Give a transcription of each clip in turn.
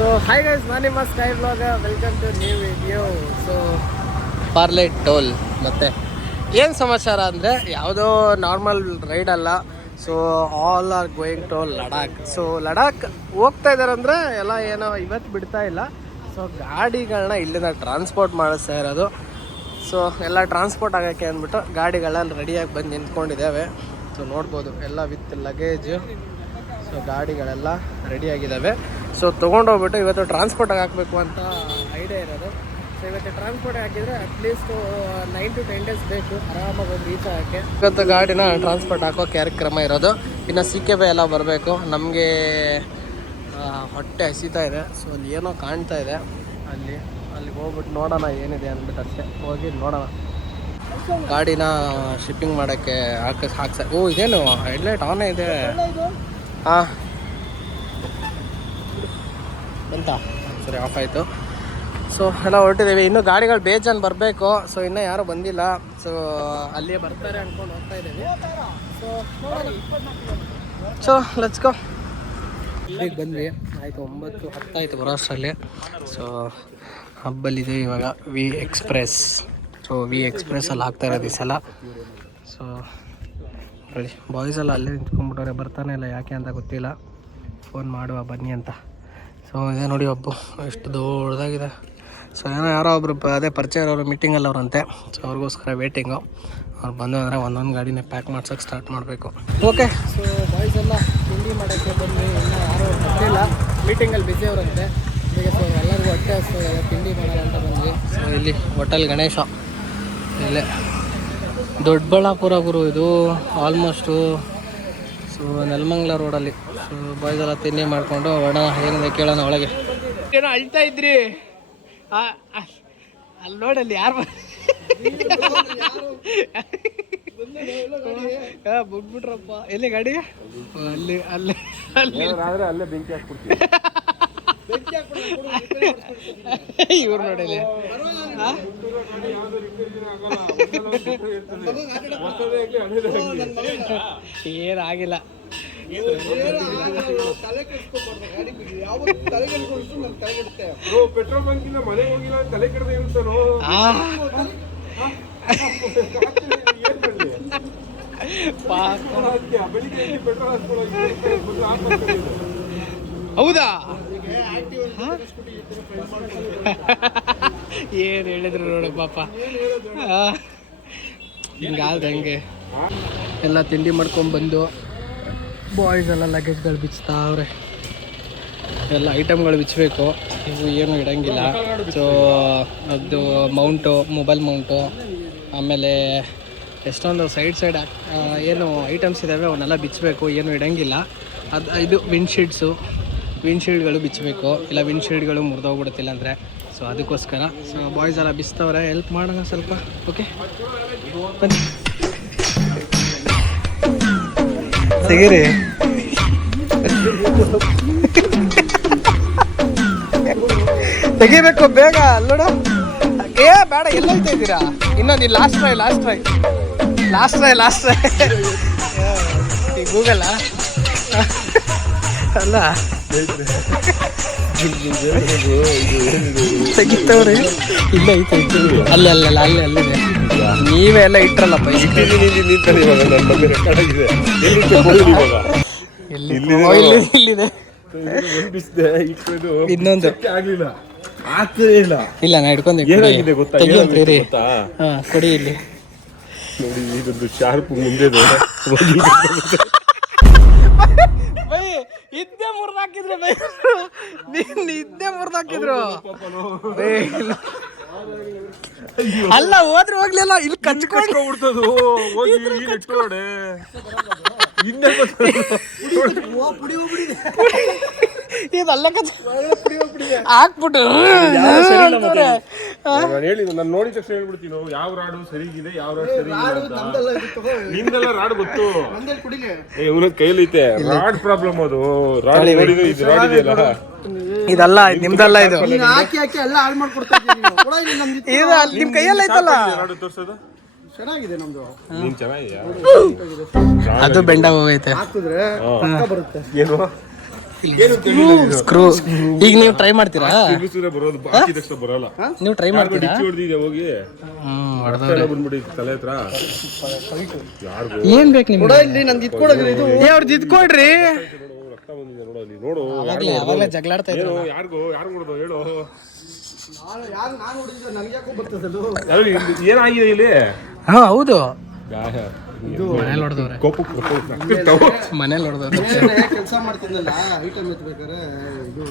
So hi guys, ನಾನು ನಿಮ್ಮ sky blog. Welcome to new video. So ಪಾರ್ಲೆ ಟೋಲ್ ಮತ್ತೆ ಏನು ಸಮಾಚಾರ ಅಂದರೆ ಯಾವುದೋ ನಾರ್ಮಲ್ ರೈಡ್ ಅಲ್ಲ. So all are going to Ladakh. So Ladakh ಹೋಗ್ತಾ ಇದ್ದಾರೆ ಅಂದರೆ ಎಲ್ಲ ಏನೋ ಇವತ್ತು ಬಿಡ್ತಾ ಇಲ್ಲ. ಸೊ ಗಾಡಿಗಳನ್ನ ಇಲ್ಲಿಂದ ಟ್ರಾನ್ಸ್ಪೋರ್ಟ್ ಮಾಡಿಸ್ತಾ ಇರೋದು. ಸೊ ಎಲ್ಲ ಟ್ರಾನ್ಸ್ಪೋರ್ಟ್ ಆಗೋಕ್ಕೆ ಅಂದ್ಬಿಟ್ಟು ಗಾಡಿಗಳೆಲ್ಲ ರೆಡಿಯಾಗಿ ಬಂದು ನಿಂತ್ಕೊಂಡಿದ್ದಾವೆ. ಸೊ ನೋಡ್ಬೋದು ಎಲ್ಲ ವಿತ್ ಲಗೇಜು. ಸೊ ಗಾಡಿಗಳೆಲ್ಲ ರೆಡಿಯಾಗಿದ್ದಾವೆ. ಸೊ ತೊಗೊಂಡೋಗ್ಬಿಟ್ಟು ಇವತ್ತು ಟ್ರಾನ್ಸ್ಪೋರ್ಟಾಗಿ ಹಾಕಬೇಕು ಅಂತ ಐಡಿಯಾ ಇರೋದು. ಸೊ ಇವತ್ತು ಟ್ರಾನ್ಸ್ಪೋರ್ಟ್ ಹಾಕಿದರೆ ಅಟ್ಲೀಸ್ಟು 9 to 10 days ಬೇಕು ಆರಾಮಾಗಿ ಹೋಗಿ ರೀಚ್ ಆಗೋಕ್ಕೆ. ಇವತ್ತು ಗಾಡಿನ ಟ್ರಾನ್ಸ್ಪೋರ್ಟ್ ಹಾಕೋ ಕಾರ್ಯಕ್ರಮ ಇರೋದು. ಇನ್ನು CKB ಎಲ್ಲ ಬರಬೇಕು. ನಮಗೆ ಹೊಟ್ಟೆ ಹಸಿತಾ ಇದೆ. ಸೊ ಅಲ್ಲಿ ಏನೋ ಕಾಣ್ತಾ ಇದೆ. ಅಲ್ಲಿಗೆ ಹೋಗ್ಬಿಟ್ಟು ನೋಡೋಣ ಏನಿದೆ ಅಂದ್ಬಿಟ್ಟು ಅಷ್ಟೇ. ಹೋಗಿ ನೋಡೋಣ. ಗಾಡಿನ ಶಿಪ್ಪಿಂಗ್ ಮಾಡೋಕ್ಕೆ ಹಾಕ್ಸ. ಓ ಇದೇನು ಹೆಡ್ಲೈಟ್ ಆನೇ ಇದೆ. ಹಾಂ ಎಂತ ಸರಿ, ಆಫ್ ಆಯಿತು. ಸೊ ಎಲ್ಲ ಹೊರಟಿದ್ದೀವಿ. ಇನ್ನೂ ಗಾಡಿಗಳು ಬೇಜಾನ್ ಬರಬೇಕು. ಸೊ ಇನ್ನೂ ಯಾರೂ ಬಂದಿಲ್ಲ. ಸೊ ಅಲ್ಲಿಯೇ ಬರ್ತಾರೆ ಅಂದ್ಕೊಂಡು ಹೋಗ್ತಾ ಇದ್ದೀವಿ. So let's go. ಇಲ್ಲಿಗೆ ಬಂದ್ವಿ. ಆಯಿತು 9:10 ಆಯಿತು ಬರೋ ಅಷ್ಟರಲ್ಲಿ. ಸೊ ಹಬ್ಬಲ್ಲಿದೆ ಇವಾಗ ವಿ ಎಕ್ಸ್ಪ್ರೆಸ್. ಸೊ ವಿ ಎಕ್ಸ್ಪ್ರೆಸ್ಸಲ್ಲಿ ಹಾಕ್ತಾ ಇರೋದು ಈ ಸಲ. ಸೊ ಹೇಳಿ ಬಾಯ್ಸ್ ಎಲ್ಲ ಅಲ್ಲೇ ನಿಂತ್ಕೊಂಡ್ಬಿಟ್ಟವ್ರೆ. ಬರ್ತಾನೆ ಇಲ್ಲ, ಯಾಕೆ ಅಂತ ಗೊತ್ತಿಲ್ಲ. ಫೋನ್ ಮಾಡುವ ಬನ್ನಿ ಅಂತ. ಸೊ ಇದೇ ನೋಡಿ ಒಬ್ಬ ಎಷ್ಟು ದೊಡ್ಡದಾಗಿದೆ. ಸೊ ಯಾರೋ ಒಬ್ಬರು ಅದೇ ಪರಿಚಯ ಇರೋರು ಮೀಟಿಂಗಲ್ಲಿ ಅವರಂತೆ. ಸೊ ಅವ್ರಿಗೋಸ್ಕರ ವೇಟಿಂಗು. ಅವ್ರು ಬಂದಂದರೆ ಒಂದೊಂದು ಗಾಡಿನೇ ಪ್ಯಾಕ್ ಮಾಡ್ಸೋಕ್ಕೆ ಸ್ಟಾರ್ಟ್ ಮಾಡಬೇಕು. ಓಕೆ. ಸೊ ಬಾಯ್ಸ್ ಎಲ್ಲ ತಿಂಡಿ ಮಾಡೋಕ್ಕೆ ಬಂದು ಇನ್ನೂ ಯಾರೂ ಬರ್ತಿಲ್ಲ. ಮೀಟಿಂಗಲ್ಲಿ ಬ್ಯುಸಿ ಅವರಂತೆ. ಈಗ ಸೊ ಎಲ್ಲರಿಗೂ ಹೊಟ್ಟೆ ಹಸ್ತಾರೆ, ತಿಂಡಿ ಮಾಡೋಣ ಅಂತ ಬಂದ್ವಿ. ಸೊ ಇಲ್ಲಿ ಹೋಟೆಲ್ ಗಣೇಶ ಇಲ್ಲೇ ದೊಡ್ಡಬಳ್ಳಾಪುರ ಗುರು ಇದು ಆಲ್ಮೋಸ್ಟು. ಸೊ ನೆಲಮಂಗಲ ರೋಡಲ್ಲಿ. ಸೊ ಬಾಯ್ಸ್ ಎಲ್ಲ ತಿಂಡಿ ಮಾಡಿಕೊಂಡು ಹೊರಡೋಣ. ಏನಿದೆ ಕೇಳೋಣ ಒಳಗೆ. ಏನೋ ಅಳ್ತಾ ಇದ್ರಿ ಅಲ್ಲಿ ನೋಡಲ್ಲಿ ಯಾರು ಬಂದ್ಬಿಟ್ರಪ್ಪ. ಎಲ್ಲಿ ಗಾಡಿ? ಅಲ್ಲಿ ಅಲ್ಲೇ ಅಲ್ಲೇ ಬೆಂಕಿ ಹಾಕ್ಬಿಡ್ತೀವಿ. ಇವ್ರು ನೋಡಲಿ ಏನಾಗಿಲ್ಲ. ಪೆಟ್ರೋಲ್ ಬಂಕಿಂದ ಮನೆಗೆ ಹೋಗಿಲ್ಲ, ತಲೆ ಕೆಡದೆ ಇರುತ್ತಾನೋ. ಹೌದಾ? ಏನು ಹೇಳಿದ್ರು ನೋಡು ಪಾಪ. ಹಿಂಗಾದ್ರೆ ಹಂಗೆ ಎಲ್ಲ ತಿಂಡಿ ಮಾಡ್ಕೊಂಡ್ಬಂದು ಬಾಯ್ಸ್ ಎಲ್ಲ ಲಗೇಜ್ಗಳು ಬಿಚ್ತಾವ್ರೆ. ಎಲ್ಲ ಐಟಮ್ಗಳು ಬಿಚ್ಚಬೇಕು. ಇವು ಏನು ಇಡಂಗಿಲ್ಲ. ಸೊ ಅದು ಮೌಂಟು, ಮೊಬೈಲ್ ಮೌಂಟು, ಆಮೇಲೆ ಎಷ್ಟೊಂದು ಸೈಡ್ ಏನು ಐಟಮ್ಸ್ ಇದ್ದಾವೆ ಅವನ್ನೆಲ್ಲ ಬಿಚ್ಚಬೇಕು. ಏನು ಇಡಂಗಿಲ್ಲ. ಇದು ವಿಂಡ್ಶೀಲ್ಡ್ಗಳು ಬಿಚ್ಚಬೇಕು. ಇಲ್ಲ ವಿಂಡ್ಶೀಲ್ಡ್ಗಳು ಮುರಿದೋಗ್ಬಿಡುತ್ತಿಲ್ಲ ಅಂದರೆ. ಸೊ ಅದಕ್ಕೋಸ್ಕರ ಸೊ ಬಾಯ್ಸ್ ಎಲ್ಲ ಬಿಸ್ತವ್ರೆ. ಹೆಲ್ಪ್ ಮಾಡೋಣ ಸ್ವಲ್ಪ. ಓಕೆ ಬನ್ನಿ ಸಿಗಿರಿ. ತೆಗಿಬೇಕು ಬೇಗ. ಅಲ್ಲೋಡ ಏ ಬೇಡ, ಎಲ್ಲ ಹೋಗ್ತಾ ಇದ್ದೀರಾ? ಇನ್ನೊಂದು ಲಾಸ್ಟ್ ಟ್ರೈ ಈ ಗೂಗಲ್ಲ ಅಲ್ಲ ತೆಗಿತವ್ರಿ. ಇಲ್ಲ ಐತೆ ಅಲ್ಲಿದೆ. ನೀವೇ ಎಲ್ಲ ಇಟ್ರಲ್ಲಪ್ಪ. ಇಲ್ಲಿದೆ ಇನ್ನೊಂದು ಇಲ್ಲ ನಾ ಹಿಡ್ಕೊಂಡೆ ಕೊಡಿ ಇಲ್ಲಿ. ಇದೊಂದು ಶಾರ್ಪ್ ಮುಂದೆ ಇದ್ದೇ ಮುರಿದಾಕಿದ್ರು ಅಲ್ಲ ಹೋದ್ರೆ ಹೋಗ್ಲಿಲ್ಲ. ಇಲ್ಲಿ ಕಚ್ಕೊಂಡ್ಬಿಡ್ತದು. ಇದಲ್ಲ ಹಾಕ್ಬಿಟ್ಟು ಹೇಳಿದ್ದು ನಾನು ನೋಡಿದ ತಕ್ಷಣ ಹೇಳ್ಬಿಡ್ತೀನಿ ಯಾವ ರಾಡು ಸರಿಗಿದೆ, ಯಾವ ರಾಡ್ ಸರಿ ನಿಂದೆಲ್ಲ ರಾಡ್ ಗೊತ್ತು. ಇವನ ಕೈಲೈತೆ ರಾಡ್ ಪ್ರಾಬ್ಲಮ್. ಅದು ರಾಡ್ ನೋಡಿದ್ರೆ ಇದು ರಾಡ್ ಇದೆಯಲ್ಲ, ಇದಲ್ಲ ನಿಮ್ದಲ್ಲ. ಇದು ಹಾಕಿ ಎಲ್ಲ ಹಾಳು ಮಾಡ್ಕೊಡ್ತಾ ನಿಮ್ ಕೈಯಲ್ಲ ಐತಲ್ಲ. ರಾಡ್ ತೋರ್ಸೋದು ಚೆನ್ನಾಗಿದೆ ನಮ್ದು. ನೀನ್ ಚೆನ್ನಾಗಿದ್ಯಾ? ಅದು ಬೆಂಡ ಹೋಗೈತೆ. ಹಾಕಿದ್ರೆ ಬರುತ್ತೆ. ಏನು ಏನು ತಿಳಿಲಿಲ್ಲ ನೀನು. ಸ್ಕ್ರೂ ಈಗ ನೀವು ಟ್ರೈ ಮಾಡ್ತೀರಾ? ತಿರ್ಗಿಸಿದ್ರೆ ಬರೋದು, ಹಾಕಿದ ತಕ್ಷಣ ಬರಲ್ಲ. ನೀವು ಟ್ರೈ ಮಾಡ್ತೀರಾ? ಡಿಚ್ಚಿ ಹೊಡೆದಿದೆ ಹೋಗಿ ಹೊಡೆದವ್ರೆ. ಬಂದ್ಬಿಡಿ ತಲೆ ಹತ್ರ. ಯಾರಿಗೂ ಏನ್ ಬೇಕು ನಿಮ್ಗೆ? ಇಲ್ಲಿ ನಂದು ಇದ್ಕೊಡೋದ್ರಿ ಇದು ಅವ್ರದ್ದು ಇದ್ಕೊಡ್ರಿ. ರಕ್ತ ಬಂದಿದೆ ನೋಡು ಅಲ್ಲಿ ನೋಡು. ಅವಾಗಲೇ ಜಗಳಾಡ್ತಾ ಏನು ಇದ್ರು. ಯಾರಿಗೂ ಹೊಡೆದು ಹೇಳು. ನಾನು ನೋಡಿದ್ರೆ ನನಗೆ ಯಾಕೋ ಬರ್ತದೆ ಅದು. ಅಲ್ಲಿ ಏನಾಗಿದೆ ಇಲ್ಲಿ? ಹಾ ಹೌದು, ಗಾಯ. ಮನೇಲಿ ಹೊಡೆದವ್ರೆ. ಮನೇಲಿ ಹೊಡೆದವ್ರೆ. ಕೆಲಸ ಮಾಡ್ತಿದ್ದಲ್ಲ ಐಟಮ್ ಎತ್ಬೇಕಾರೆ ಇದು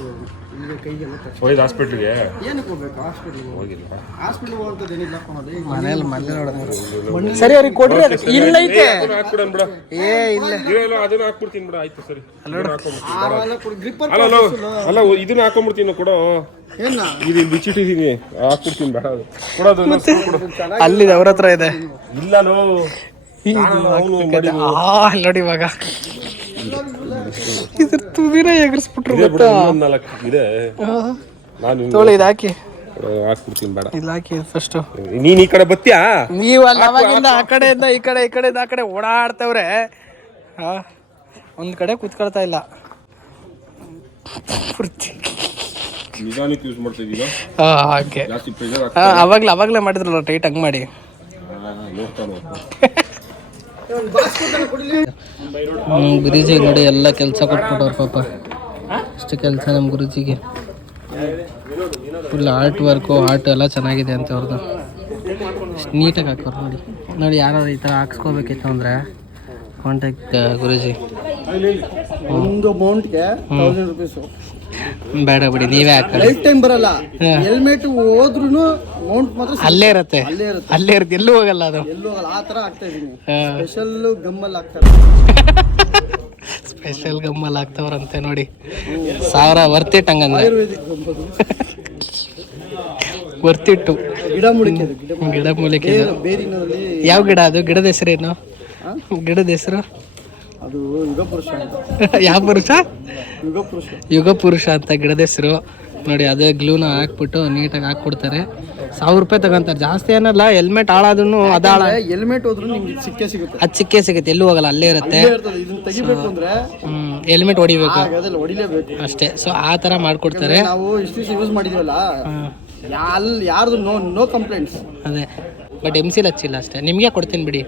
ಇಲ್ಲಿ ಕೈಗೆಲ್ಲ touch. ಹೋಯ್ತು ಹಾಸ್ಪಿಟ್ಲಿಗೆ? ಏನಕ್ಕೆ ಹೋಗ್ಬೇಕು ಹಾಸ್ಪಿಟ್ಲಿಗೆ? ಹೋಗಿಲ್ಲ. ಹಾಸ್ಪಿಟ್ಲಿಗೆ ಹೋಗೋಂಥದ್ದು ಏನಿಲ್ಲ ಕೊಡೋದು. ಮನೇಲಿ ಹೊಡೆದವ್ರೆ. ಸರಿ ಅವ್ರಿಗೆ ಕೊಡ್ರಿ. ಇಲ್ಲ ಐತೆ. ಅದನ್ನ ಹಾಕ್ಬಿಡೋಣ ಬಿಡ. ಏ ಇಲ್ಲ ಇಲ್ಲ ಅದನ್ನ ಹಾಕ್ಬಿಡ್ತೀನಿ ಬಿಡ. ಆಯ್ತು ಸರಿ. ಆಮೇಲೆ ಗ್ರಿಪ್ಪರ್ ಅಲ್ಲ ಇದನ್ನ ಹಾಕೊಂಡ್ಬಿಡ್ತೀನಿ ಕೊಡೋ. ಏನ ಇದು ಬಿಚ್ಚಿಟ್ಟಿದ್ದೀನಿ ಹಾಕ್ಬಿಡ್ತೀನಿ ಬೇಡ ಅದು. ಕೊಡೋದು ಅಲ್ಲಿ ಅವ್ರ ಹತ್ರ ಇದೆ. ಇಲ್ಲ ನೋ ನೋಡಿ ಇವಾಗ ಇದ್ರ ತುದಿನ ಎಗರ್ಸ್ಬಿಟ್ರು ಗೊತ್ತಾ? ಇದೆ ನಾನು ತೋಳಿ ಇದು ಹಾಕಿ. ಹಾಕ್ಬಿಡ್ತೀನಿ ಬೇಡ. ಇಲ್ಲ ಹಾಕಿ ಫಸ್ಟ್. ನೀನ್ ಈ ಕಡೆ ಬತ್ತೀಯಾ? ನೀವು ಅಲ್ಲಿ ಅವಾಗಿಂದ ಆ ಕಡೆಯಿಂದ ಈ ಕಡೆ, ಈ ಕಡೆಯಿಂದ ಆ ಕಡೆ ಓಡಾಡ್ತವ್ರೆ. ಒಂದ್ ಕಡೆ ಕೂತ್ಕೊಳ್ತಾ ಇಲ್ಲ. ನಿಧಾನಕ್ಕೆ ಯೂಸ್ ಮಾಡ್ತಾ ಇದೀಗ. ಹಾಗೆ ಜಾಸ್ತಿ ಪ್ರೆಷರ್ ಅವಾಗ್ಲೇ ಮಾಡಿದ್ರಲ್ಲ ಟೈಟ್ ಹಂಗ್ ಮಾಡಿ. ಗುರುಜಿ ನೋಡಿ ಎಲ್ಲ ಕೆಲಸ ಕೊಟ್ಬಿಟ್ಟವ್ರ ಪಾಪ. ಅಷ್ಟು ಕೆಲಸ ನಮ್ಮ ಗುರುಜಿಗೆ. ಫುಲ್ ಆರ್ಟ್ ವರ್ಕು ಆರ್ಟ್ ಎಲ್ಲ ಚೆನ್ನಾಗಿದೆ ಅಂತ ಅವ್ರದ್ದು. ನೀಟಾಗಿ ಹಾಕೋರು ನೋಡಿ. ನೋಡಿ ಯಾರು ಈ ಥರ ಹಾಕ್ಸ್ಕೋಬೇಕಿತ್ತು ಅಂದರೆ ಕಾಂಟ್ಯಾಕ್ಟ್ ಗುರುಜಿ. ಒಂದು ಮೌಂಟ್ಗೆ 1000 ರೂಪೀಸು. ಬೇಡ ಬಿಡಿ, ನೀವೇ ಹಾಕಿ. ಲೈಫ್ ಟೈಮ್ ಬರಲ್ಲ. ಹೆಲ್ಮೆಟ್ ಹೋದ್ರೂ ಮೌಂಟ್ ಮಾತ್ರ ಅಲ್ಲೇ ಇರುತ್ತೆ. ಎಲ್ಲೂ ಹೋಗಲ್ಲ ಅದು. ಎಲ್ಲೂ ಹೋಗಲ್ಲ. ಆ ಥರ ಆಗ್ತಾ ಇದೀನಿ. ಸ್ಪೆಷಲ್ ಗಮ್ಮಲ್ಲಿ ಆಗ್ತಾರೆ. ಸ್ಪೆಷಲ್ ಗಮ್ಮಲ್ಲಿ ಆಗ್ತವ್ರಂತೆ ನೋಡಿ. 1000 ವರ್ತಿಟ್ ಹಂಗಂದ್ರೆ. ಆಯುರ್ವೇದಿಕ್ ಗಮ್ಮದು. ವರ್ತಿಟ್ಟು. ಗಿಡ ಮೂಲಿಕೆ. ಬೇರಿನಲ್ಲಿ ಯಾವ ಗಿಡ ಅದು? ಗಿಡದ ಹೆಸರೇನು? ಗಿಡದ ಹೆಸರು ಅದು ಯುಗ ಪುರುಷ ಅಂತ. ಯಾವ ಪುರುಷ? ಯುಗ ಪುರುಷ. ಯುಗ ಪುರುಷ ಅಂತ ಗಿಡದ ಹೆಸರು ನೋಡಿ. ಅದೇ ಗ್ಲೂನ ಹಾಕ್ಬಿಟ್ಟು ನೀಟಾಗಿ ಹಾಕ್ಬಿಡ್ತಾರೆ. 1000 ರೂಪಾಯಿ ತಗೊಂತಾರೆ. ಜಾಸ್ತಿ ಏನಲ್ಲ. ಹೆಲ್ಮೆಟ್ ಹಾಳಾದ್ರೂ ಅದಾಳ. ಹೆಲ್ಮೆಟ್ ಹೋದ್ರೂ ನಿಮ್ಗೆ ಸಿಕ್ಕೇ ಸಿಗುತ್ತೆ. ಅದು ಸಿಕ್ಕೇ ಸಿಗುತ್ತೆ. ಎಲ್ಲೂ ಹೋಗಲ್ಲ, ಅಲ್ಲೇ ಇರುತ್ತೆ. ಇದನ್ನ ತೆಗಿಬೇಕು ಅಂದ್ರೆ ಹೆಲ್ಮೆಟ್ ಹೊಡಿಬೇಕು ಅದೆಲ್ಲ ಹೊಡಿಲೇಬೇಕು ಅಷ್ಟೇ. ಸೊ ಆ ಥರ ಮಾಡ್ಕೊಡ್ತಾರೆ. ನಾವು ಇಷ್ಟು ದಿವಸ ಯೂಸ್ ಮಾಡಿದೀವಲ್ಲ, ಯಾರ್ದು ನೋ ಕಂಪ್ಲೇಂಟ್ಸ್. ಅದೇ ಬಟ್ MC ಹಚ್ಚಿಲ್ಲ ಅಷ್ಟೇ. ನಿಮಗೆ ಕೊಡ್ತೀನಿ ಬಿಡಿ,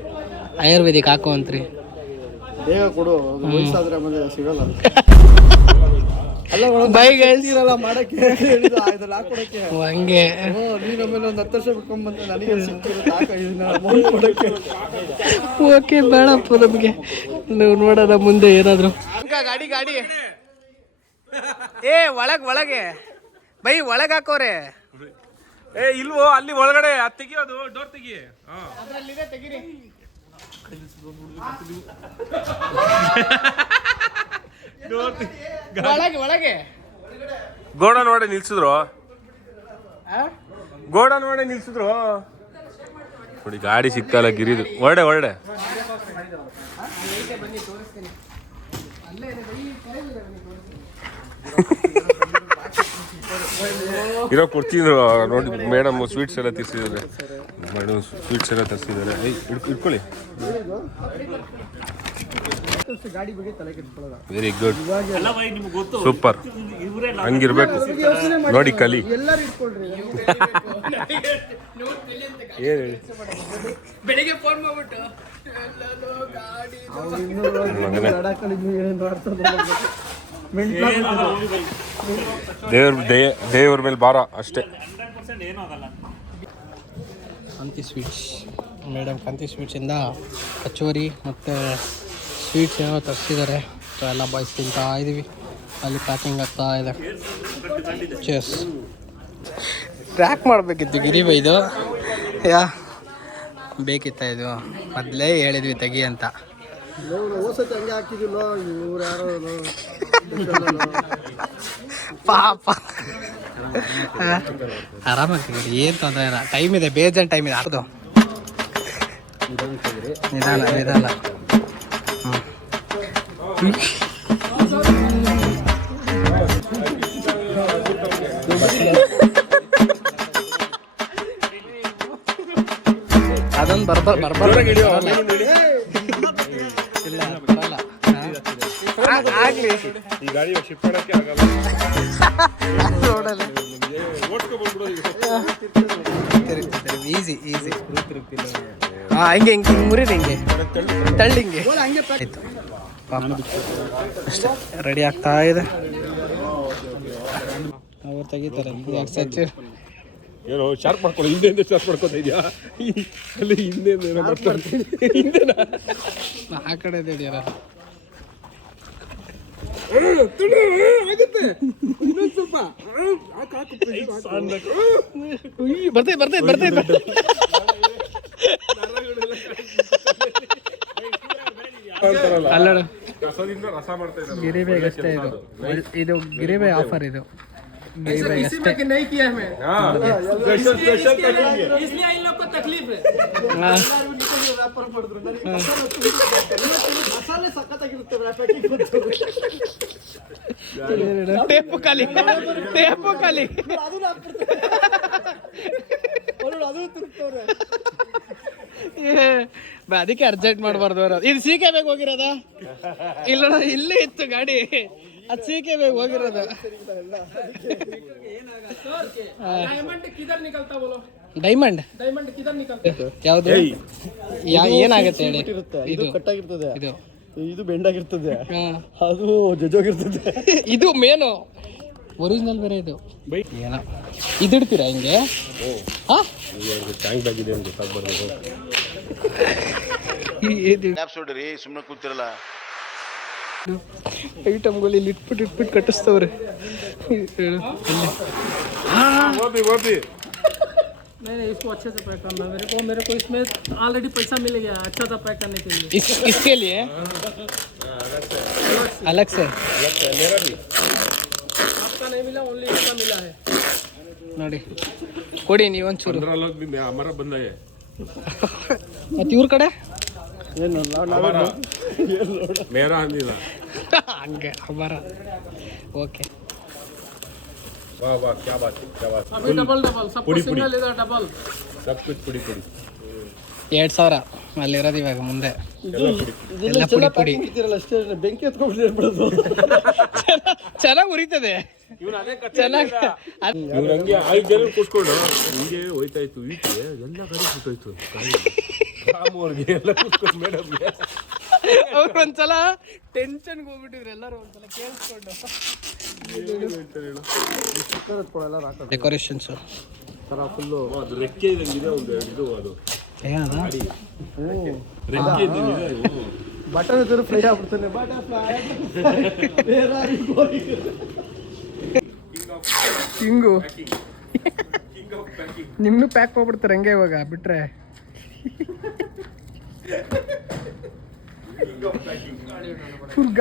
ಆಯುರ್ವೇದಿಕ್ ಹಾಕೋ ಅಂತ್ರಿ. ಬೇಗ ಕೊಡು, ವಯಸ್ಸಾದ್ರೆ ಆಮೇಲೆ ಸಿಗಲ್ಲ. ಅಲ್ಲ ಬೈಕ್ ಹೇಳ್ತೀರಲ್ಲ ಮಾಡಕ್ಕೆ ಹೇಳಿದ್ದು ಇದ್ರಲ್ಲಿ ಹಾಕೊಡಕ್ಕೆ. ಹಂಗೆ ನೀನು ಆಮೇಲೆ ಒಂದು 10 ವರ್ಷ ಬಿಟ್ಕೊಂಡ್ ಬಂದ್ರೆ ನನಗೆ ಸಿಕ್ಕಿರುತ್ತೆ ಅಮೌಂಟ್ ಕೊಡಕ್ಕೆ. ಓಕೆ ಬೇಡಪ್ಪ ನಮಗೆ. ನೀವು ನೋಡೋಣ ಮುಂದೆ ಏನಾದ್ರು. ಗಾಡಿ ಏ ಒಳಗೆ ಬೈ ಒಳಗೆ ಹಾಕೋರೆ. ಏ ಇಲ್ವೋ ಅಲ್ಲಿ ಒಳಗಡೆ ಅದು ತೆಗಿಯೋದು ಡೋರ್ ತೆಗಿ. ಅದ್ರಲ್ಲಿದೆ, ತೆಗೀರಿ. ಒಳಗೆ ಗೋಡನ್ ಒಡೆ ನಿಲ್ಸಿದ್ರು. ನೋಡಿ ಗಾಡಿ ಸಿಕ್ಕಲ್ಲ ಗಿರಿದು. ಒಳ್ಳೆ ಇರೋ ಕೊಡ್ತಿದ್ರು ನೋಡಿ. ಮೇಡಮ್ ಸ್ವೀಟ್ಸ್ ಎಲ್ಲ ತರಿಸಿದ್ದಾರೆ. ಮೇಡಮ್ ಸ್ವೀಟ್ಸ್ ಎಲ್ಲ ತರಿಸಿದ್ದಾರೆ. ಇಟ್ಕೊಳ್ಳಿ. Very good, super. ಹಂಗಿರ್ಬೇಕು ನೋಡಿ, ಕಲಿ. ಎಲ್ಲರೂ ಇಟ್ಕೊಳ್ರಿ. ಹೇಳಿ ಬೆಳಿಗ್ಗೆ ಫೋನ್ ಮಾಡ್ಬಿಟ್ಟು ದೇವ್ರ ಮೇಲೆ ಭಾರ ಅಷ್ಟೇ. ಕಾಂತಿ ಸ್ವೀಟ್ಸ್ ಮೇಡಮ್. ಕಾಂತಿ ಸ್ವೀಟ್ಸಿಂದ ಕಚೋರಿ ಮತ್ತು ಸ್ವೀಟ್ಸ್ ಏನೋ ತರಿಸಿದ್ದಾರೆ. ಸೊ ಎಲ್ಲ ಬಾಯ್ಸ್ ತಿಂತಾ ಇದ್ದೀವಿ. ಅಲ್ಲಿ ಪ್ಯಾಕಿಂಗ್ ಆಗ್ತಾ ಇದೆ. ಚೆಸ್ ಟ್ರ್ಯಾಕ್ ಮಾಡಬೇಕಿತ್ತು ಗಿರಿ ಬೈದು. ಬೇಕಿತ್ತ ಇದು? ಮೊದಲೇ ಹೇಳಿದ್ವಿ ತೆಗಿ ಅಂತ. ಹೋಸತಿ ಹಂಗೆ ಹಾಕಿದಿಲ್ಲ ಇವ್ರು ಯಾರೋ ಪಾಪ. ಆರಾಮಾಗಿ ಏನು ತೊಂದರೆ ಇಲ್ಲ. ಟೈಮ್ ಇದೆ, ಬೇಜಾನ್ ಟೈಮ್ ಇದೆ. ಅದು ನಿಧಾನ. ಅದೊಂದು ಬರ್ಬಾರ್ದು. ಇಲ್ಲ ಬರಲ್ಲ. ಆಗ್ಲಿ ಈ ಗಾಡಿ ಶಿಫ್ಟ್ ಮಾಡಕ್ಕೆ ಆಗಲ್ಲ. ರೋಡಲ್ಲಿ ಓಡ್ಸ್ಕೊ ಬಂದ್ಬಿಡೋದು ಈಗ. ಈಸಿ ಹಿಂಗೆ ಮುರಿದು ಹಿಂಗೆ ತಳ್ಳಿ ಹಿಂಗೆ ಆಯ್ತು. ಅಷ್ಟೇ ರೆಡಿ ಆಗ್ತಾ ಇದೆ. ಅವ್ರು ತೆಗಿತಾರೆ ಏನೋ ಶಾರ್ಪ್ ಮಾಡ್ಕೊಳ್ಳಿ. ಹಿಂದೆ ಶಾರ್ಪ್ ಮಾಡ್ಕೊತಾ ಇದೆಯಾ? ಅಲ್ಲಿ ಹಿಂದೆ ಏನೋ ಮಾಡ್ತಾರೆ. ಹಿಂದೆನಾ? ಆ ಕಡೆ ಹಿಡಿಯಾರ ಆಗುತ್ತೆ. ಇನ್ನೊಂದು ಸ್ವಲ್ಪ ಬರ್ತೈತೆ ಅಲ್ಲೋಡ ಕಸದಿಂದ ರಸ ಮಾಡ್ತಾ ಇದ್ದಾರೆ. ಗಿರಿಬೇಗ ಅಷ್ಟೇ ಇದು ಗಿರಿಬೆ ಆಫರ್ ಇದು ಗಿರಿಬೇಗ ಅಷ್ಟೇ. इसलिए इन लोग को तकलीफ है। ವ್ಯಾಪಾರ ಮಾಡಿದ್ರು ನನಗೆ ಮಸಾಲೆ ಸಖತ್ತಾಗಿರುತ್ತೆ ಪ್ಯಾಕಿಂಗ್ ಟೇಪು ಖಾಲಿ ಅದನ್ನ ಹಾಕ್ಬಿಡ್ತಾರೆ ಅದು ತಿರುಗ್ತವ್ರೆ. ಅದಕ್ಕೆ ಅರ್ಜೆಂಟ್ ಮಾಡಬಾರ್ದು ಅವರು. ಇದು ಸೀಕೆ ಬೇಗ ಹೋಗಿರೋದ ಇಲ್ಲ ಇಲ್ಲೇ ಇತ್ತು ಗಾಡಿ. ಅದು ಸೀಕೆ ಬೇಗ ಹೋಗಿರೋದು. डायमंड किधर निकलता बोलो? ಡೈಮಂಡ್ किधर निकलता? ಯಾವುದು ಏನಾಗುತ್ತೆ ಹೇಳಿ? ಇದು ಕಟ್ಟಾಗಿರ್ತದೆ, ಇದು ಇದು ಬೆಂಡಾಗಿರ್ತದೆ, ಅದು ಜಜ್ಜೋಗಿರ್ತದೆ. ಇದು ಮೇನು ಒರಿಜಿನಲ್ ಬೇರೆ ಇದು. ಏನೋ ಇದು ಇಡ್ತೀರಾ ಹಿಂಗೆ? ಟ್ಯಾಂಕ್ ಬ್ಯಾಗ್ ಇದೆ ಅಂತ ಗೊತ್ತಾಗ್ಬಾರ್ದು. ಸುಮ್ಮನೆ ಕೂತಿರಲ್ಲ. ಐಟಮ್ಗಳು ಇಲ್ಲಿ ಇಟ್ಬಿಟ್ಟು ಕಟ್ಟಿಸ್ತವ್ರೆ. ಓಪಿ नहीं इसको अच्छे से पैक करना मेरे को इसमें ऑलरेडी पैसा मिल गया अच्छा था पैक करने के लिए। इसके लिए अलग से मेरा भी आपका नहीं मिला, ओनली इसका मिला है। ನೋಡಿ ಕೊಡಿ ನೀವೊಂಚೂರು. ಅಮರ ಬಂದಾಯ ಮತ್ತೆ ಇವ್ರ ಕಡೆ ಮೇರಾ ಅಂದಿಲ್ಲ. ಹಂಗೆ ಅಮರ. ಓಕೆ वाह वाह क्या बात है, क्या बात है. अभी डबल सब कुछ सिंगल इधर डबल सब कुछ पुड़ी 2000 ಅಲ್ಲಿರೋದು ಇವಾಗ ಮುಂದೆ ಇದೆಲ್ಲ ಪುಡಿ ಬಿಡ್ತೀರಲ್ಲ ಅಷ್ಟೇ, ಬೆಂಕಿ ಎತ್ಕೊಂಡು ಬಿಡೋದು. ಚೆನ್ನಾಗಿ ಉರಿತದೆ. ಚೆನ್ನಾಗಿ ಇವ್ರು ಹಂಗೆ 5 ಜನ ಕೂತ್ಕೊಂಡು ಹಿಂಗೆ ಹೋಯ್ತಾ ಇತ್ತು. ಈಚೆ ಎಲ್ಲ ಗಾಡಿ ಕೂತಾಯ್ತು. ರಾಮೂರ್ಗೆ ಎಲ್ಲ ಕೂತ್ಕೊಂಡು ಮೇಡಮ್ಗೆ ಅವ್ರು ಒಂದ್ಸಲ ಟೆನ್ಷನ್ಗೆ ಹೋಗ್ಬಿಟ್ಟಿದ್ರು ಎಲ್ಲರೂ. ಒಂದ್ಸಲ ಕೇಳಿಸ್ಕೊಂಡು ಡೆಕೋರೇಷನ್ಸು ಥರ ಫುಲ್ಲು ಅದು ರೆಕ್ಕೆ ಇದಂಗಿದೆ. ಒಂದು ಇದು ಅದು ಏನದ ರೆಕ್ಕೆ ಇದ್ದಂಗಿದೆ. Button ಎತ್ತಿದ್ರೆ fly ಆಗ್ಬಿಡ್ತಾನೆ. ಹಿಂಗು ನಿಮ್ನು ಪ್ಯಾಕ್ ಹೋಗ್ಬಿಡ್ತಾರೆ ಹಂಗೆ ಇವಾಗ ಬಿಟ್ರೆ.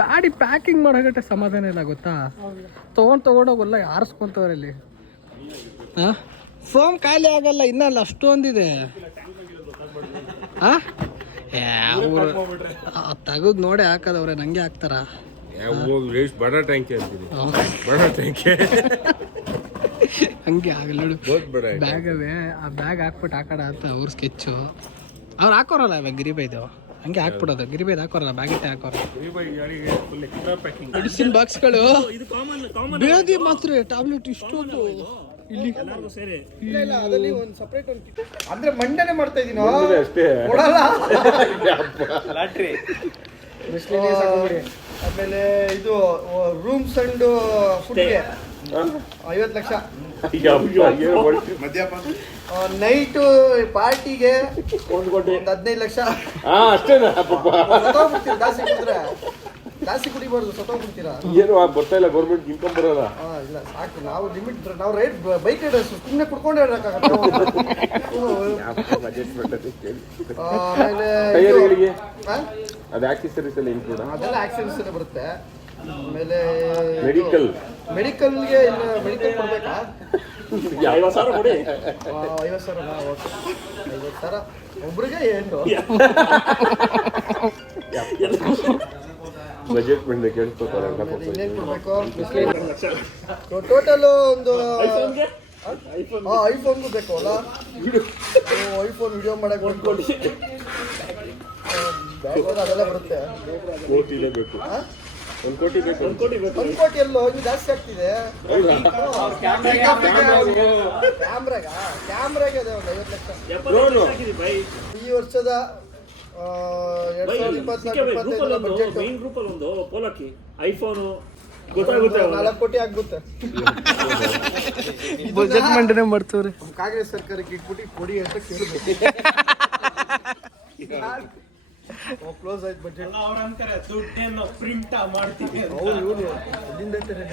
ಗಾಡಿ ಪ್ಯಾಕಿಂಗ್ ಮಾಡೋಗಟ್ಟೆ ಸಮಾಧಾನ ಇಲ್ಲ ಗೊತ್ತಾ. ತಗೊಂಡೋಗಲ್ಲ ಆರಿಸ್ಕೊಂತವ್ರೆ ಇಲ್ಲಿ. ಫೋಮ್ ಖಾಲಿ ಆಗಲ್ಲ ಇನ್ನಲ್ಲ ಅಷ್ಟೊಂದಿದೆ. ತೆಗೆದು ನೋಡಿ ಹಾಕದವ್ರೆ ನಂಗೆ ಹಾಕ್ತಾರ. ಬಡ ಟ್ಯಾಂಕಿ ಅಂತೀನಿ. ಬಡ ಟ್ಯಾಂಕಿ ಹಂಗೆ ಆಗಲ್ಲ ನೋಡು. ಬಡ ಬ್ಯಾಗ್ ಅವೇ ಆ ಬ್ಯಾಗ್ ಹಾಕ್ಬಿಟ್ಟು ಹಾಕೋಣ ಅಂತ ಅವ್ರ ಸ್ಕೆಚ್ಚು. ಅವ್ರು ಹಾಕೋರಲ್ಲ ಇವಾಗ ಗಿರಿಬೈದು ಹಂಗೆ ಹಾಕ್ಬಿಡೋದು. ಗಿರಿಬೈದು ಹಾಕೋರಲ್ಲ ಬ್ಯಾಗ್ ಇಟ್ಟೆ ಹಾಕೋರು. ಮೆಡಿಸಿನ್ ಬಾಕ್ಸ್ಗಳು, ಬೇದಿ ಮಾತ್ರೆ, ಟ್ಯಾಬ್ಲೆಟ್ ಇಷ್ಟೊಂದು ಇಲ್ಲಿ ಅದರಲ್ಲಿ ಒಂದು ಸಪ್ರೇಟ್ ಒಂದು ಅಂದ್ರೆ ಮಂಡನೆ ಮಾಡ್ತಾ ಇದೀನಿ ಅಷ್ಟೇ. ಆಮೇಲೆ ಇದು ರೂಮ್ಸ್ ಅಂಡ್ ಫುಡ್ಗೆ 50 ಲಕ್ಷ. ನೈಟ್ ಪಾರ್ಟಿಗೆ 15 ಲಕ್ಷ. ಅಷ್ಟೇನಾ? ಜಾಸ್ತಿ ಕುಡಿದ್ರೆ ಜಾಸ್ತಿ ಕುಡಿಬಾರ್ದು, ಸತ್ತೋಗ್ಬಿಡ್ತೀರಾ. ಏನು ಬರ್ತಾ ಇಲ್ಲ ಗೌರ್ಮೆಂಟ್ ಇನ್ಕಮ್ ಬರೋಲ್ಲ. ಇಲ್ಲ ಸಾಕು, ನಾವು ಲಿಮಿಟ್, ನಾವು ರೈಡ್ ಬೈಕ್ ರೈಡರ್ಸ್ ಸುಮ್ಮನೆ ಕುಡ್ಕೊಂಡೇ ಇರೋಕ್ಕಾಗತ್ತೆ. ಆಮೇಲೆ ಅದು ಆಕ್ಸೆಸರೀಸ್ ಎಲ್ಲ ಇನ್ಕ್ಲೂಡ್. ಅದೆಲ್ಲ ಆಕ್ಸಿಡೆಂಟ್ಸ್ ಎಲ್ಲ ಬರುತ್ತೆ. ಆಮೇಲೆ ಮೆಡಿಕಲ್ಗೆ ಇಲ್ಲ ಮೆಡಿಕಲ್ ಕೊಡ್ಬೇಕಾ? 50,000 ಕೊಡಿ. 50,000 50,000 ಒಬ್ರಿಗೆ ಏನು ಬಜೆಟ್ ಬಂದು ಕೇಳ್ಕೊತಾರೆ. ಇನ್ನೇನು ಕೊಡ್ಬೇಕು? ಟೋಟಲ್ ಒಂದು ಐಫೋನ್ಗೂ ಬೇಕು ಅಲ್ಲ. ಐಫೋನ್ ವಿಡಿಯೋ ಮಾಡಕ್ಕೆ ಬಂದ್ಕೊಳ್ಳಿ, ಅದೆಲ್ಲ ಬರುತ್ತೆ. ಕೋಟ್ ಇದೆ ಬೇಕು. 1 ಕೋಟಿ ಬೇಕು. 1 ಕೋಟಿ ಎಲ್ಲೋ ಇದು ಜಾಸ್ತಿ ಆಗ್ತಿದೆ. ಕ್ಯಾಮ್ರಾಗೆ ಅದೇ ಒಂದು 50 ಲಕ್ಷ. ಈ ವರ್ಷದ 2024-25 ಬಜೆಟ್ ಐಫೋನ್ 4 ಕೋಟಿ ಆಗುತ್ತೆ. ಬಜೆಟ್ ಮಂಡನೆ ಮಾಡ್ತವ್ರೆ. ಕಾಂಗ್ರೆಸ್ ಸರ್ಕಾರಕ್ಕೆ ಇಟ್ಬಿಟ್ಟು ಕೊಡಿ ಅಂತ ಕೇಳಬೇಕು. ಕ್ಲೋಸ್ ಆಯ್ತು ಬಜೆಟ್. ದುಡ್ಡನ್ನು ಪ್ರಿಂಟ್ ಮಾಡ್ತೀವಿ. ಇವರು ಎಲ್ಲಿಂದ ತಾರೆ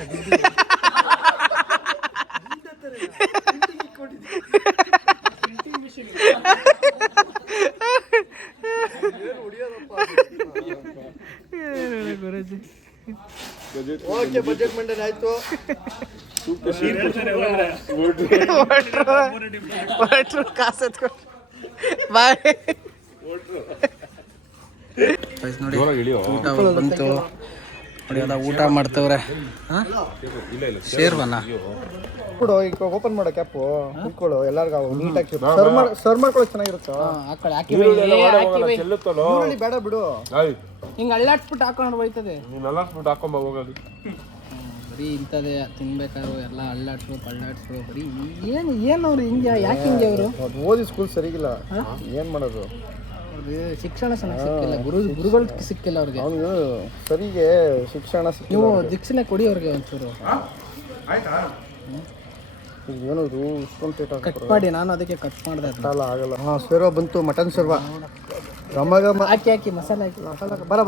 ಓಕೆ ಬಜೆಟ್ ಮಂಡನೆ ಆಯ್ತು. ಬಾಯ್ ನೋಡಿ ಊಟ ಬಂತು ನೋಡಿ ಅದ ಊಟ ಮಾಡ್ತವ್ರೆ. ಶೇರ್ವನ ಕೊಡು ಈಗ ಓಪನ್ ಮಾಡೋ ಕ್ಯಾಪು ಇಟ್ಕೊಳ್ಳು ಎಲ್ಲರಿಗೂ ನೀಟಾಗಿ ಸರ್ವ್ ಮಾಡ್ಕೊಳ್ಳೋಕೆ ಚೆನ್ನಾಗಿರುತ್ತಾ. ಈರುಳ್ಳಿ ಬೇಡ ಬಿಡು. ಹಿಂಗೆ ಅಳ್ಳಾಡ್ಸ್ಬಿಟ್ಟು ಹಾಕೊಂಡು ಹೋಯ್ತದೆ. ಬರೀ ಇಂಥದ್ದೇ ತಿನ್ಬೇಕಾದ್ರು ಎಲ್ಲ ಅಳ್ಳಾಡ್ಸು ಬರೀ ಏನು ಅವ್ರು ಹಿಂಗೆ ಯಾಕೆ ಹಿಂಗೆ ಅವರು ಓದಿ ಸ್ಕೂಲ್ ಸರಿಗಿಲ್ಲ. ಏನು ಮಾಡೋದು, ಶಿಕ್ಷಣ ಸಿಕ್ಕಿಲ್ಲ, ಗುರುಗಳು ಸಿಕ್ಕಿಲ್ಲ ಅವ್ರಿಗೆ. ಅವ್ನಿಗೆ ಸರಿಗೆ ಶಿಕ್ಷಣ ನೀವು ದೀಕ್ಷಣೆ ಕೊಡಿ ಅವ್ರಿಗೆ ಒಂಚೂರು. ಏನಾದ್ರು ಇಷ್ಟೊಂದು ಕಟ್ ಮಾಡಿ, ನಾನು ಅದಕ್ಕೆ ಕಟ್ ಮಾಡಿದೆ. ಆಗಲ್ಲ. ಹಾಂ ಶೇರ್ವ ಬಂತು, ಮಟನ್ ಶೇರ್ವ ಘಮ ಹಾಕಿ ಮಸಾಲೆ ಹಾಕಿ ಬರ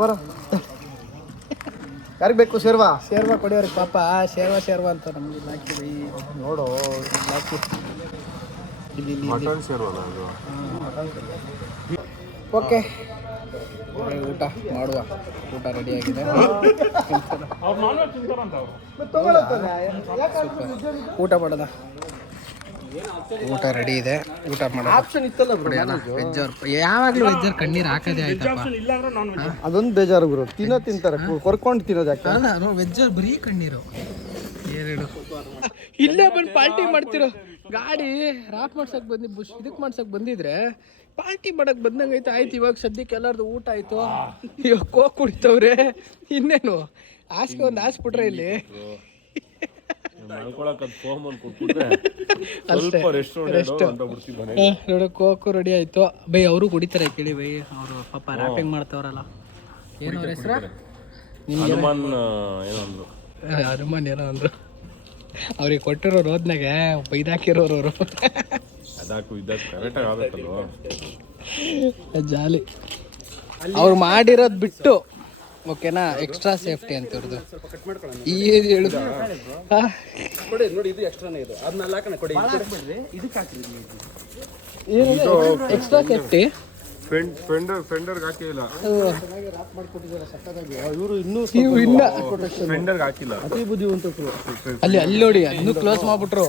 ಯಾರಿಗೆ ಬೇಕು ಶೇರ್ವ ಕೊಡಿ ಅವ್ರಿಗೆ. ಪಾಪ ಶೇರ್ವ ಅಂತ ನಮ್ಗೆ ಹಾಕಿ ನೋಡು ಹಾಕಿ ಓಕೆ ಊಟ ಮಾಡುವ. ಊಟ ರೆಡಿ ಆಗಿದೆ. ಊಟ ಮಾಡೋದ? ಊಟ ರೆಡಿ ಇದೆ, ಊಟ ಮಾಡೋದು. ಆಪ್ಷನ್ ಇತ್ತಲ್ಲ ವೆಜ್ಜರ್ ಯಾವಾಗಲೂ ವೆಜ್ಜರ್ ಕಣ್ಣೀರು ಹಾಕೋದೇ ಆಯ್ತಪ್ಪ. ಅದೊಂದು ಬೇಜಾರು ಗುರು. ತಿಂತಾರೆ ಕೊರ್ಕೊಂಡು ತಿನ್ನೋದು ಯಾಕೆ? ವೆಜ್ಜರ್ ಬರೀ ಕಣ್ಣೀರು. ಏನೇಳು ಇಲ್ಲೇ ಬಂದು ಪಾರ್ಟಿ ಮಾಡ್ತಿರೋ ಗಾಡಿ ರಾಕ್ ಮಾಡ್ಸಕ್ ಇದಕ್ಕೆ ಮಾಡ್ಸಕ್ ಬಂದಿದ್ರೆ ಪಾರ್ಟಿ ಮಾಡಕ್ ಬಂದಂಗೆ ಐತೆ. ಆಯ್ತು ಇವಾಗ ಸದ್ಯಕ್ಕೆ ಎಲ್ಲರದು ಊಟ ಆಯ್ತು. ಇವಾಗ ಕೋಕ್ ಕುಡಿತವ್ರೆ. ಇನ್ನೇನು ಹಾಸಿಗೆ ಒಂದು ಹಾಸ್ಬಿಟ್ರೆ ಇಲ್ಲಿ ನೋಡ ಕೋಕು ರೆಡಿ ಆಯ್ತು. ಬೈ ಅವರು ಕುಡಿತಾರೆ ಕೇಳಿ ಬೈ. ಅವರು ಪಾಪ ರ್ಯಾಪಿಂಗ್ ಮಾಡ್ತವ್ರಲ್ಲ. ಏನೋ ಅವ್ರ ಹೆಸ್ರ? ಹನುಮಾನ್ ಏನೋ ಅಂದ್ರು. ಅವ್ರಿಗೆ ಕೊಟ್ಟಿರೋರು ಹೋದ್ನಾಗೆ ಬೈದಾಕಿರೋರು ಅವರು. ಜಾಲಿ ಅವ್ರು ಮಾಡಿರೋದು ಬಿಟ್ಟು ಓಕೆನಾ, ಎಕ್ಸ್ಟ್ರಾ ಸೇಫ್ಟಿ ಅಂತ ಇರೋದು. ಏನು ಹೇಳುದು ಎಕ್ಸ್ಟ್ರಾ ಸೇಫ್ಟಿ ಅತಿ ಬುದ್ಧಿವಂತರು. ಅಲ್ಲಿ ನೋಡಿ ಅದನ್ನು ಕ್ಲೋಸ್ ಮಾಡ್ಬಿಟ್ರು.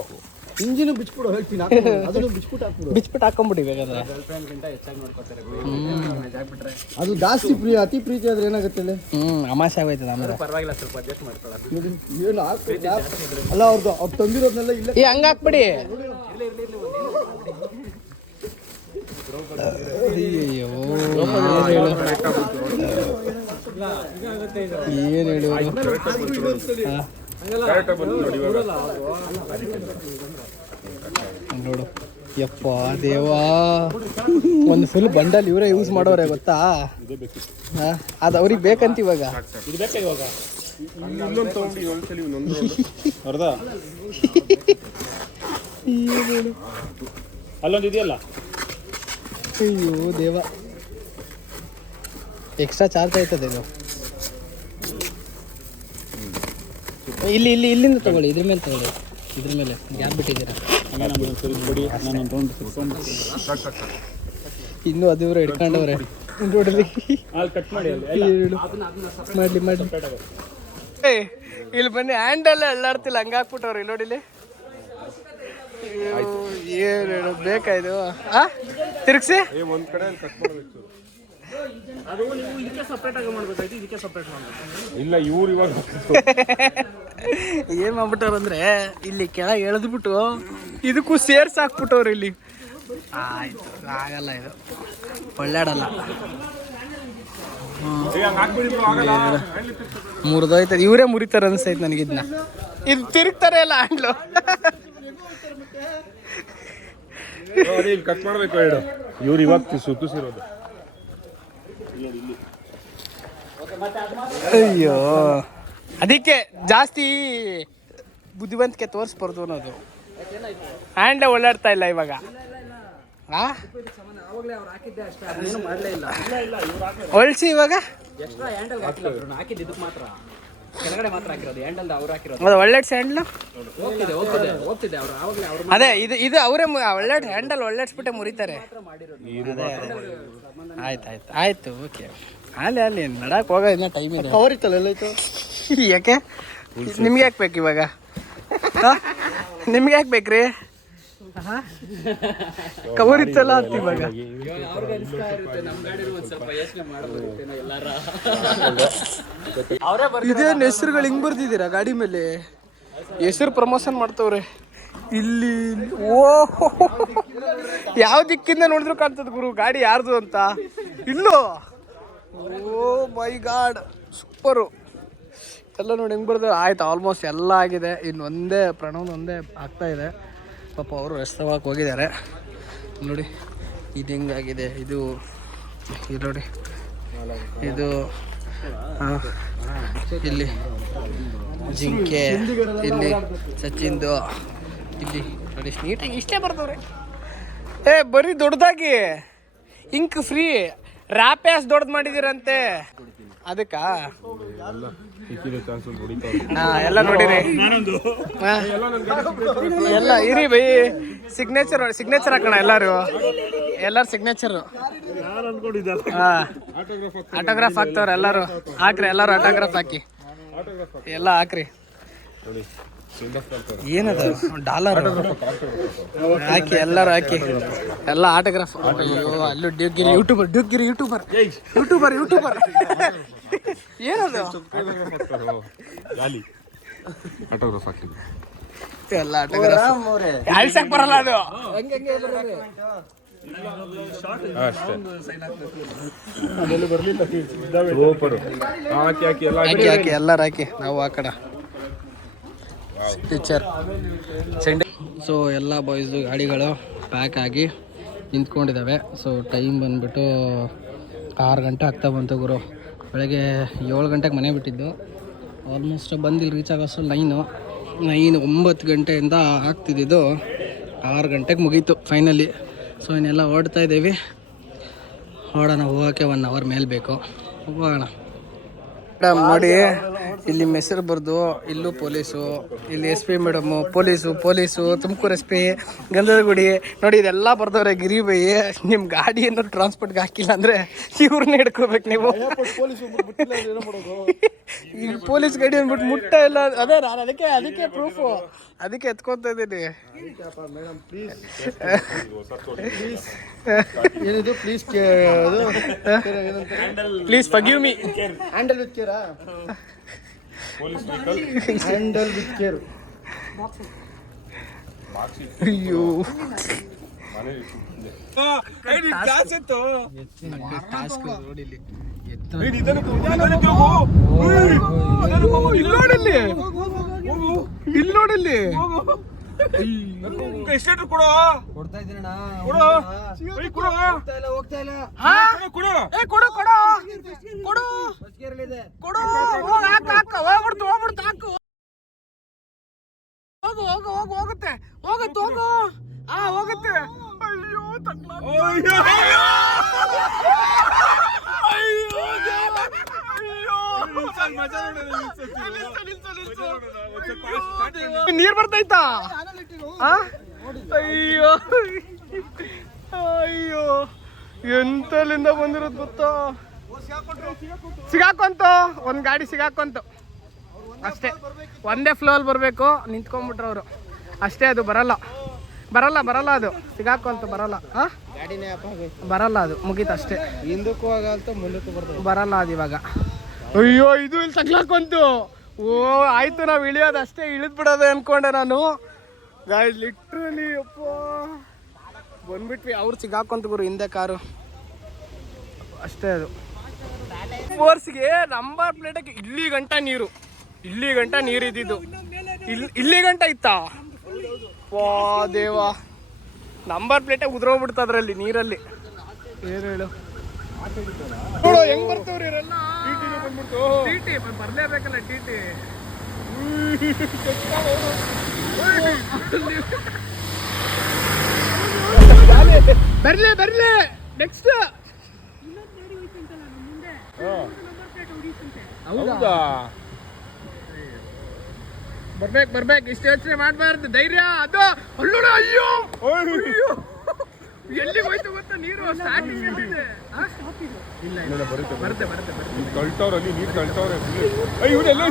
ಇಂಜಿನ್ ಬಿಚ್ಬಿಡು ಹೇಳ್ತೀನಿ. ಅದನ್ನು ಬಿಚ್ಬಿಟ್ಟು ಹಾಕೊಂಡ್ಬಿಡಿ ಬೇಕಾದ್ರೆ. ಅದು ಜಾಸ್ತಿ ಅತಿ ಪ್ರೀತಿ ಆದ್ರೆ ಏನಾಗುತ್ತೆ? ಅಮಾಸೆ ಆಗೋಯ್ತದ ಆಮೇಲೆ. ಏನು ಅಲ್ಲ ಅವ್ರದ್ದು ಅವ್ರು ತಂದಿರೋದ್ನೆಲ್ಲ ಇಲ್ಲ. ಹಂಗ ಹಾಕ್ಬಿಡಿ. ಏನ್ ಹೇಳು ನೋಡು ಯಪ್ಪ ದೇವಾ. ಒಂದು ಫುಲ್ ಬಂಡಲ್ ಇವರೇ ಯೂಸ್ ಮಾಡೋರೆ ಗೊತ್ತಾ. ಅದು ಅವ್ರಿಗೆ ಬೇಕಂತ ಇವಾಗ. ಅಲ್ಲೊಂದು ಇದೆಯಲ್ಲ. ಅಯ್ಯೋ ದೇವ, ಎಕ್ಸ್ಟ್ರಾ ಚಾರ್ಜ್ ಆಯ್ತದೆ ಇದು. ಇಲ್ಲಿಂದ ತಗೊಳ್ಳಿ, ಇದ್ರ ಮೇಲೆ ತಗೊಳ್ಳಿ. ಇದ್ರ ಮೇಲೆ ಗ್ಯಾಪ್ ಬಿಟ್ಟಿದ್ದೀರಾ. ಇನ್ನು ಅದು ಇವ್ರು ಹಿಡ್ಕೊಂಡವ್ರೆ ನೋಡ್ರಿ. ಮಾಡ್ಲಿ ಇಲ್ಲಿ ಬನ್ನಿ. ಹ್ಯಾಂಡಲ್ ಎಲ್ಲಾಡ್ತಿಲ್ಲ, ಹಂಗ ಹಾಕ್ಬಿಟ್ಟವ್ರಿ ನೋಡಿಲಿ. ಏನು ಹೇಳೋದು ಬೇಕಾಯ್ತು. ತಿರ್ಗ್ಸಿ ಒಂದ್ ಕಡೆ ಕಟ್ ಮಾಡಬೇಕು. ಇಲ್ಲ ಇವ್ರು ಇವಾಗ ಏನ್ ಮಾಡ್ಬಿಟ್ಟವ್ರಂದ್ರೆ ಇಲ್ಲಿ ಕೆಳಗೆ ಎಳೆದ್ಬಿಟ್ಟು ಇದಕ್ಕೂ ಸೇರ್ಸ್ ಹಾಕ್ಬಿಟ್ಟವ್ರು ಇಲ್ಲಿ. ಆಯ್ತು ಆಗಲ್ಲ, ಇದು ಒಳ್ಳಾಡಲ್ಲ. ಮುರಿದೋಯ್ತದೆ. ಇವರೇ ಮುರಿತಾರೆ ಅನಿಸ್ತೈತೆ ನನಗೆ ಇದನ್ನ. ಇದು ತಿರುಗ್ತಾರೆ ಎಲ್ಲ ಹ್ಯಾಂಡ್ಲು. ಕಟ್ ಮಾಡ್ಬೇಕು ಹೇಳು. ಇವ್ರು ಇವಾಗ ಸುತ್ತಿಸಿರೋದು. ಅಯ್ಯೋ, ಅದಕ್ಕೆ ಜಾಸ್ತಿ ಬುದ್ಧಿವಂತಿಕೆ ತೋರಿಸ್ಬಾರ್ದು ಅನ್ನೋದು. ಹ್ಯಾಂಡ್ ಓಡಾಡ್ತಾ ಇಲ್ಲ ಇವಾಗ. ಹೊಳ್ಸಿ ಇವಾಗ ಅದು ಒಳ್ಳೆ ಹ್ಯಾಂಡ್ಲು. ಅದೇ ಇದು ಅವರೇ ಒಳ್ಳೆ ಹ್ಯಾಂಡಲ್ ಒಳ್ಳೆಡ್ಸ್ಬಿಟ್ಟೆ ಮುರಿತಾರೆ. ಆಯ್ತು ಓಕೆ. ಅಲ್ಲಿ ನಡಕ್ ಹೋಗ ಇನ್ನ ಟೈಮ್ ಇದೆ. ಕವರ್ ಇತ್ತಲ್ಲ ಎಲ್ಲೈತು? ಯಾಕೆ ನಿಮ್ಗೆ ಯಾಕೆ ಬೇಕು ಇವಾಗ? ನಿಮ್ಗೆ ಯಾಕೆ ಬೇಕ್ರಿ? ಕವರ್ ಇತ್ತಲ್ಲ ಅಂತ ಇವಾಗ. ಇದೇನು ಹೆಸರುಗಳು ಹಿಂಗ್ ಬರ್ತಿದ್ದೀರಾ ಗಾಡಿ ಮೇಲೆ? ಹೆಸರು ಪ್ರಮೋಷನ್ ಮಾಡ್ತವ್ರೆ ಇಲ್ಲಿ. ಓ, ಯಾವ ದಿಕ್ಕಿಂದ ನೋಡಿದ್ರು ಕಾಣ್ತದ ಗುರು ಗಾಡಿ ಯಾರ್ದು ಅಂತ. ಇಲ್ಲೋ, ಓ ಮೈ ಗಾಡ್, ಸೂಪರು. ಎಲ್ಲ ನೋಡಿ ಹೆಂಗೆ ಬರ್ದು. ಆಯ್ತು, ಆಲ್ಮೋಸ್ಟ್ ಎಲ್ಲ ಆಗಿದೆ. ಇನ್ನು ಒಂದೇ ಪ್ರಣವ್ ಒಂದೇ ಆಗ್ತಾ ಇದೆ. ಪಾಪ ಅವರು ರೆಸ್ತವಾಗಿ ಹೋಗಿದ್ದಾರೆ. ನೋಡಿ ಇದು ಹೆಂಗಾಗಿದೆ. ಇದು ನೋಡಿ, ಇದು ಇಲ್ಲಿ ಜಿಂಕೆ, ಇಲ್ಲಿ ಸಚಿನ್ದು, ಇಲ್ಲಿ ನೋಡಿ ನೀಟಾಗಿ ಇಷ್ಟೇ ಬರ್ತವ್ರೆ. ಬರೀ ದೊಡ್ಡದಾಗಿ ಇಂಕ್ ಫ್ರೀ ರ್ಯಾಪ್ಯಾಸ್ ದೊಡ್ಡದು ಮಾಡಿದಿರಂತೆ. ಅದಕ್ಕ ಎಲ್ಲ ನೋಡಿರಿ. ಎಲ್ಲ ಇರಿ ಬೈ, ಸಿಗ್ನೇಚರ್ ಹಾಕೋಣ ಎಲ್ಲರೂ ಸಿಗ್ನೇಚರು. ಆಟೋಗ್ರಾಫ್ ಹಾಕ್ತವ್ರೆ ಎಲ್ಲರೂ. ಹಾಕ್ರಿ, ಎಲ್ಲರೂ ಆಟೋಗ್ರಾಫ್ ಹಾಕಿ, ಎಲ್ಲ ಹಾಕ್ರಿ. ಏನದು ಡಾಲರ್ ಹಾಕಿ, ಎಲ್ಲರೂ ಹಾಕಿ, ಎಲ್ಲ ಆಟೋಗ್ರಾಫ್. ಅಲ್ಲೂ ಯೂಟ್ಯೂಬರ್ ಏನದು ಎಲ್ಲ ಆಟೋಗ್ರಾಫ್. ಅಳ್ಸಕ್ ಬರಲ್ಲ ಅದು. ಹಾಕಿ ಎಲ್ಲರೂ ಹಾಕಿ, ನಾವು ಹಾಕೋಣ ಟೀಚರ್. ಸೊ ಎಲ್ಲ ಬಾಯ್ಸು ಗಾಡಿಗಳು ಪ್ಯಾಕ್ ಆಗಿ ನಿಂತ್ಕೊಂಡಿದ್ದಾವೆ. ಸೊ ಟೈಮ್ ಬಂದುಬಿಟ್ಟು 6 ಗಂಟೆ ಆಗ್ತಾ ಬಂತು ಗುರು. ಬೆಳಗ್ಗೆ 7 ಗಂಟೆಗೆ ಮನೆ ಬಿಟ್ಟಿದ್ದು. ಆಲ್ಮೋಸ್ಟ್ ಬಂದಿಲ್ಲಿ ರೀಚ್ ಆಗೋಷ್ಟು 9 ಗಂಟೆಯಿಂದ ಆಗ್ತಿದ್ದು 6 ಗಂಟೆಗೆ ಮುಗೀತು ಫೈನಲಿ. ಸೊ ಇನ್ನೆಲ್ಲ ಓಡ್ತಾ ಇದ್ದೀವಿ. ಓಡೋಣ, ಹೋಗೋಕ್ಕೆ 1 ಅವರ್ ಮೇಲೆ ಬೇಕು. ಹೋಗೋಣ. ನೋಡಿ ಇಲ್ಲಿ ಮೆಸರು ಬರ್ದು, ಇಲ್ಲೂ ಪೊಲೀಸು, ಇಲ್ಲಿ SP madam, police, Tumakuru SP, ಗಂಧದ ಗುಡಿ ನೋಡಿ ಇದೆಲ್ಲ ಬರ್ದವ್ರೆ. ಗಿರಿ ಬೈ, ನಿಮ್ಮ ಗಾಡಿ ಏನಾದ್ರು ಟ್ರಾನ್ಸ್ಪೋರ್ಟ್ಗೆ ಹಾಕಿಲ್ಲ ಅಂದರೆ ಇವ್ರನ್ನ ಹಿಡ್ಕೋಬೇಕು ನೀವು. ಈಗ ಪೊಲೀಸ್ ಗಾಡಿ ಅಂದ್ಬಿಟ್ಟು ಮುಟ್ಟ ಇಲ್ಲ. ಅದೇ ನಾನು ಅದಕ್ಕೆ ಪ್ರೂಫು, ಅದಕ್ಕೆ ಎತ್ಕೊತಾ ಇದ್ದೀನಿ. ಏನಿದು please forgive me. Handle with ಕೇರಾ? Handle with care. ಅಯ್ಯೋ, ಇಲ್ಲಿ ನೋಡಲ್ಲಿ ಎಷ್ಟೇಟು ಕೊಡು. ಕೊಡ್ತಾ ಇದ್ದೀನಣ್ಣ. ಹೋಗ್ತಾ ಇಲ್ಲ. ಹೋಗುತ್ತೆ. ನೀರ್ ಬರ್ತೈತಾ? ಅಯ್ಯೋ ಎಂತಲ್ಲಿಂದ ಬಂದಿರೋದು ಗೊತ್ತಾ? ಸಿಗಾಕೊಂತು, ಒಂದು ಗಾಡಿ ಸಿಗಾಕೊಂತು ಅಷ್ಟೇ. ಒಂದೇ ಫ್ಲೋಲ್ ಬರಬೇಕು, ನಿಂತ್ಕೊಂಡ್ಬಿಟ್ರು ಅವರು ಅಷ್ಟೇ. ಅದು ಬರಲ್ಲ ಅದು ಸಿಗಾಕೊಂತು, ಬರಲ್ಲ. ಬರಲ್ಲ, ಅದು ಮುಗೀತು ಅಷ್ಟೇ. ಹಿಂದಕ್ಕೂ ಆಗಲ್ತ, ಮುಂದಕ್ಕೂ ಬರಲ್ಲ ಅದು ಇವಾಗ. ಅಯ್ಯೋ, ಇದು ಇಲ್ಲಿ ತಗ್ಲಾಕೊಂತು. ಓ ಆಯ್ತು, ನಾವು ಇಳಿಯೋದು ಅಷ್ಟೇ, ಇಳಿದ್ಬಿಡೋದು ಅನ್ಕೊಂಡೆ ನಾನು. ಗಾಯ್ಸ್ ಲಿಟ್ರಲಿ ಅಪ್ಪ ಬಂದ್ಬಿಟ್ವಿ. ಅವ್ರು ಸಿಗಾಕೊಂತ ಗುರು ಹಿಂದೆ ಕಾರು ಅಷ್ಟೇ. ಅದು ಫೋರ್ಸ್ಗೆ ನಂಬರ್ ಪ್ಲೇಟಕ್ಕೆ ಇಲ್ಲಿ ಗಂಟ ನೀರು ಇದ್ದಿದ್ದು ಇಲ್ಲಿ ಗಂಟ ಇತ್ತಾ ವಾ ದೇವಾ ನಂಬರ್ ಪ್ಲೇಟೇ ಉದ್ರೋಗ್ಬಿಡ್ತ ಅದ್ರಲ್ಲಿ ನೀರಲ್ಲಿ ಏನು ಹೇಳು ನೋಡು ಹೆಂಗ್ ಬರ್ತವ್ರಿ ಇವರೆಲ್ಲ ಟಿ ಬರ್ಲೇಬೇಕಲ್ಲ ಟಿ ಬರ್ಲಿ ನೆಕ್ಸ್ಟ್ ಹೌದಾ ಬರ್ಬೇಕು ಇಷ್ಟು ಯೋಚನೆ ಮಾಡ್ಬಾರ್ದು ಧೈರ್ಯ ಅದು ಅಲ್ಲೋಡ ಅಯ್ಯೋ ಎಲ್ಲಿ ಹೋಯ್ತು ಗೊತ್ತಾ ನೀರು ಸ್ಟಾರ್ಟಿಂಗ್ ಇಲ್ಲ ಬರುತ್ತೆ ಕಳ್ತವ್ರಲ್ಲಿ ನೀರು ಕಳ್ತವ್ರೆ ಇವರೆಲ್ಲ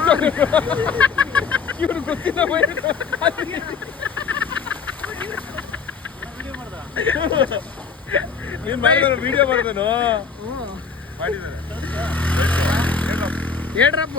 ಇವ್ರು ಗೊತ್ತಿಲ್ಲ ನೀನ್ ಮಾಡಿದಾರೆ ವಿಡಿಯೋ ಮಾಡ್ದೇನು ಮಾಡಿದ್ದಾರೆ ಹೇಳ್ರಪ್ಪ